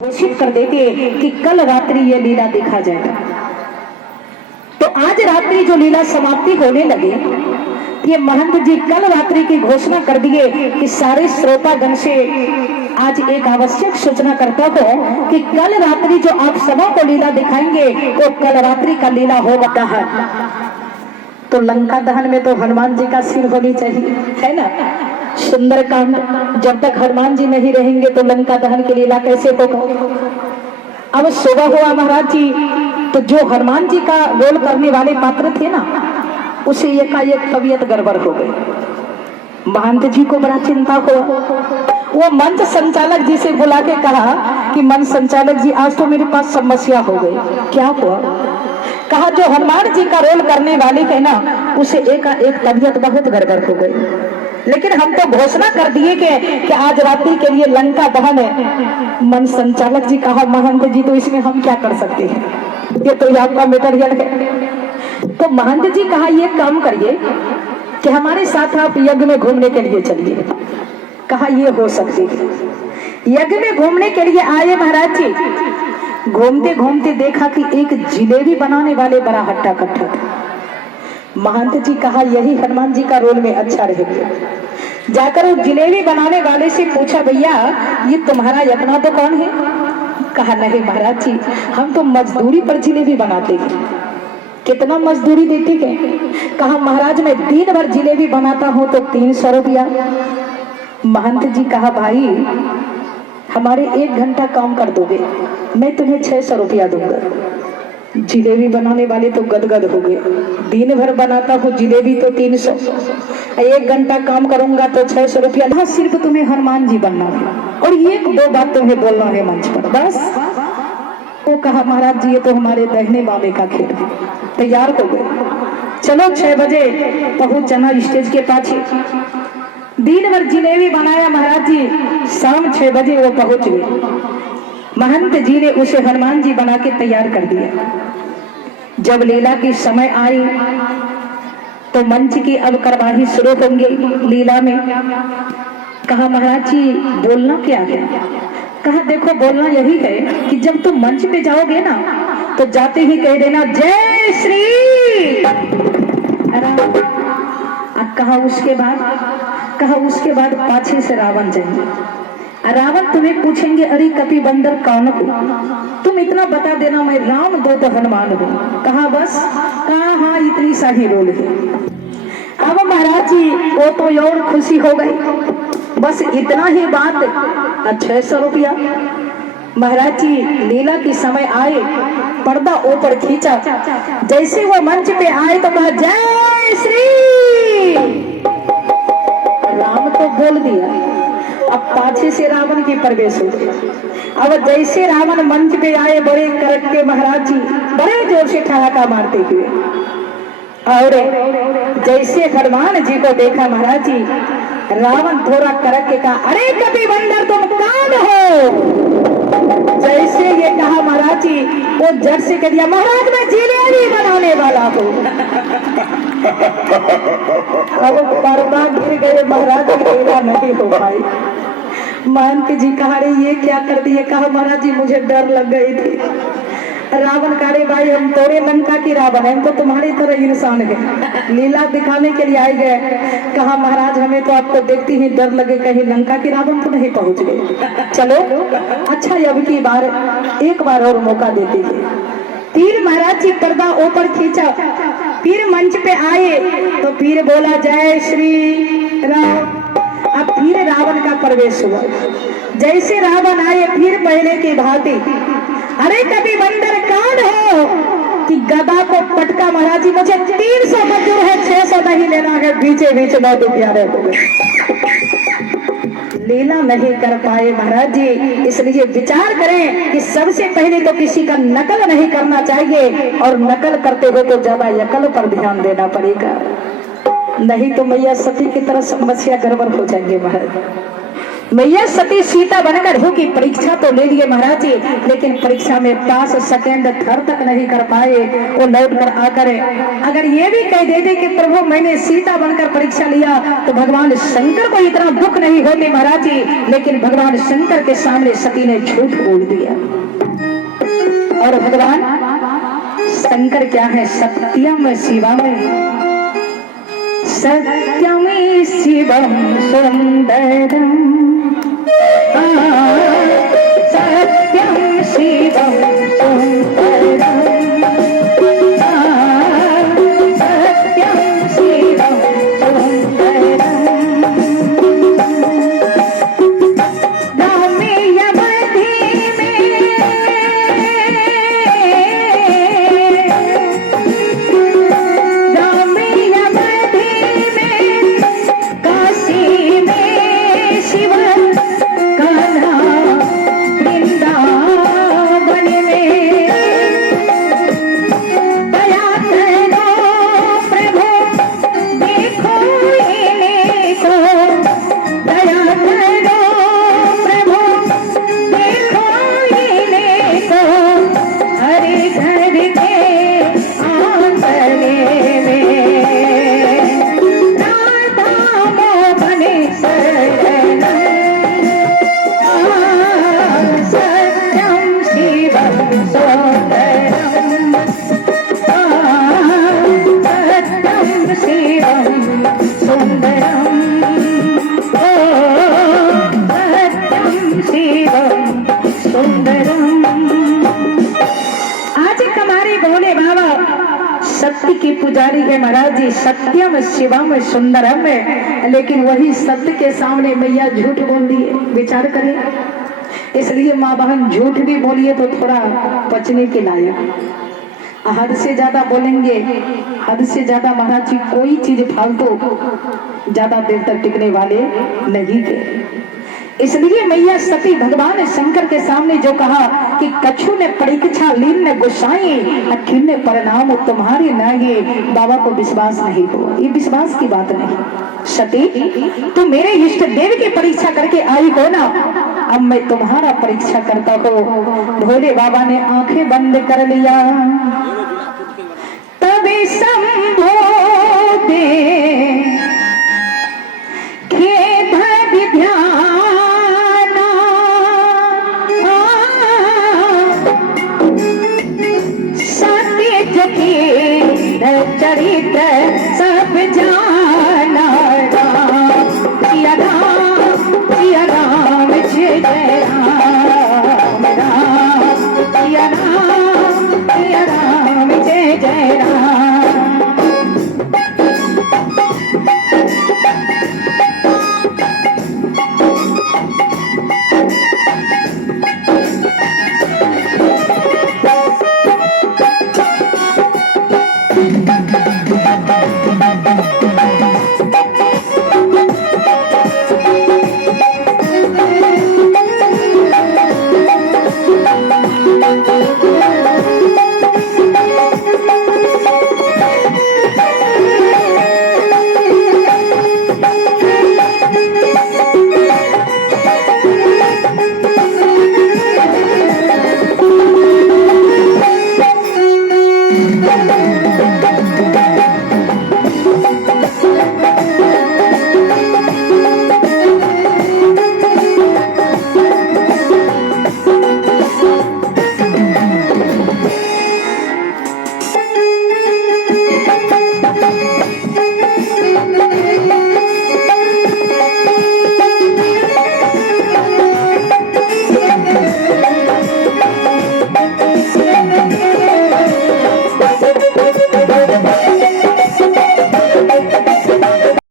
घोषित कर देते कि कल रात्रि ये लीला देखा जाएगा। तो आज रात्रि जो लीला समाप्ति होने लगे, ये महंत जी कल रात्रि की घोषणा कर दिए कि सारे श्रोतागण से आज एक आवश्यक सूचना करता हूं कि कल रात्रि जो आप सबों को लीला दिखाएंगे वो कल रात्रि का लीला होगा है। तो लंका दहन में तो हनुमान जी का सिर होनी चाहिए, है ना। सुंदरकांड, जब तक हनुमान जी नहीं रहेंगे तो लंका दहन की लीला कैसे होगा। अब सुबह हुआ महाराज जी, तो जो हनुमान जी का रोल करने वाले पात्र थे ना, उसे एकाएक तबीयत गड़बड़ हो गई। महंत जी को बड़ा चिंता हुआ। वो मंच संचालक जी से बुला के कहा कि मंच संचालक जी, आज तो मेरे पास समस्या हो गई। क्या हुआ? कहा जो हनुमान जी का रोल करने वाले है ना, उसे एकाएक तबीयत बहुत गड़बड़ हो गई। लेकिन हम तो घोषणा कर दिए कि आज रात्रि के लिए लंका दहन है। मन संचालक जी कहा, महंत जी तो इसमें हम क्या कर सकते हैं, ये तो आपका मटेरियल है। तो महंत जी कहा, ये काम करिए कि हमारे साथ आप यज्ञ में घूमने के लिए चलिए। कहा ये हो सकती है। यज्ञ में घूमने के लिए आए महाराज जी। घूमते घूमते देखा कि एक जिलेबी बनाने वाले बड़ा हट्टा कट्टा था। महंत जी कहा, यही हनुमान जी का रोल में अच्छा रहेगा। जाकर उस जिलेबी बनाने वाले से पूछा, भैया ये तुम्हारा अपना दुकान है? कहा नहीं महाराज जी, हम तो मजदूरी पर जिलेबी बनाते हैं। कितना मजदूरी देते हैं? कहा महाराज मैं दिन भर जिलेबी बनाता हूँ तो 300 रुपया। महंत जी कहा, भाई हमारे 1 घंटा काम कर दोगे, मैं तुम्हें 600 रुपया दूंगा। जिलेबी बनाने वाले तो गदगद हो गए। दिन भर बनाता हूँ जिलेबी तो 300, 1 घंटा काम करूंगा तो 600 रुपया। सिर्फ तुम्हें हनुमान जी बनना है और 1-2 बात तुम्हें बोलना है मंच पर, बस। वो कहा महाराज जी ये तो हमारे दहने बाबे का खेल है। तैयार हो गए, चलो 6 बजे पहुंच जाना स्टेज के पाछे। दिन भर जिलेबी बनाया महाराज जी, शाम 6 बजे वो पहुंच गए। महंत जी ने उसे हनुमान जी बना के तैयार कर दिया। जब लीला की समय आई तो मंच की अब कार्यवाही शुरू होंगे लीला में। कहा महाराज जी बोलना क्या है? कहा देखो बोलना यही है कि जब तुम मंच पे जाओगे ना तो जाते ही कह देना जय श्री। कहा उसके बाद पाछे से रावण जाएंगे। रावण तुम्हें पूछेंगे, अरे कपि बंदर कौन हो? तुम इतना बता देना मैं राम दूत हनुमान हूँ। कहा बस? कहा हाँ इतनी सा ही रोल है। अब महाराज जी वो तो और खुशी हो गई, बस इतना ही बात। 600 रुपया। महाराज जी लीला की समय आए, पर्दा ऊपर खींचा। जैसे वो मंच पे आए तो कहा जय श्री। राम तो बोल दिया, अब पाछे से रावण की प्रवेश हो गया। अब जैसे रावण मंच पे आए बड़े करक के महाराज जी बड़े जोर से ठहाका मारते हुए, और जैसे हनुमान जी को देखा महाराज जी, रावण थोड़ा करक के कहा, अरे कपि बंदर तुम कौन हो? जैसे ये कहा महाराज जी, वो जट से कह दिया, महाराज मैं जिलेबी बनाने वाला हूँ। अब पर्दा गिर गए महाराज, लीला नहीं हो पाई। महंत जी कहा, रे ये क्या कर दिए? कहा महाराज जी मुझे डर लग गई थी। रावण कहा, रे भाई हम तोरे लंका की रावण है, हम तो तुम्हारी तरह इंसान है, लीला दिखाने के लिए आए गए। कहा महाराज हमें तो आपको देखती ही डर लगे, कहीं लंका की रावण तो नहीं पहुंच गए। चलो अच्छा अब की बार एक बार और मौका देते हैं। फिर महाराज जी पर्दा ऊपर खींचा, फिर मंच पे आए तो फिर बोला जय श्री राम। अब फिर रावण का प्रवेश हुआ। जैसे रावण आए फिर पहले की भांति, अरे कभी बंदर कौन हो? कि गदा को पटका महाराज जी, मुझे 300 मंजूर है, 600 नहीं लेना है। बीचे बीच 9 रुपया रह गए। लीला नहीं कर पाए महाराज जी, इसलिए विचार करें कि सबसे पहले तो किसी का नकल नहीं करना चाहिए, और नकल करते हो तो ज्यादा यकल पर ध्यान देना पड़ेगा, नहीं तो मैया सती की तरह समस्या गड़बड़ हो जाएंगे महाराज। मैया सती सीता बनकर हो की परीक्षा तो ले लिए महाराज जी, लेकिन परीक्षा में पास सेकंड थर्ड तक नहीं कर पाए। वो लौट कर आकर अगर ये भी कह देते कि प्रभु मैंने सीता बनकर परीक्षा लिया, तो भगवान शंकर को इतना दुख नहीं होते महाराज जी, लेकिन भगवान शंकर के सामने सती ने झूठ बोल दिया। और भगवान शंकर क्या है? सत्यम शिवम, सत्यम शिवम सुंदरम, सत्यम शिवम सुंदरम, सत्यम शिवम सुंदरम, दाम्यवधि में काशी में शिव कान्हा वृंदावन में, दया करो प्रभु देखो इनको, दया करो प्रभु देखो इनको, हरे घर के आंगने में राधा मोहन शरणम, सत्यम शिवम सुंदरम, सत्यम शिवम सुंदरम, सत्यम शिवम सुंदरम। आज एक हमारे भोले बाबा सत्य की पुजारी है महाराज जी, सत्यम शिवम सुंदरम है, लेकिन वही सत्य के सामने मैया झूठ बोल दी है। विचार करें, इसलिए माँ बहन झूठ भी बोलिए तो थोड़ा बचने के लायक। हद से ज्यादा बोलेंगे, हद से ज्यादा महाराज जी कोई चीज फालतू ज्यादा देर तक टिकने वाले नहीं थे। इसलिए मैया सती भगवान शंकर के सामने जो कहा कि कछु ने परीक्षा लीन ने गुस्साई, अखिल ने परिणाम तुम्हारी नहीं, बाबा को विश्वास नहीं हुआ। ये विश्वास की बात नहीं। सती तुम मेरे इष्ट देव की परीक्षा करके आई हो ना, अब मैं तुम्हारा परीक्षा करता हूँ। भोले बाबा ने आंखें बंद कर लिया, तभी संभो दे खेद ध्यान, सत्य की चरित्र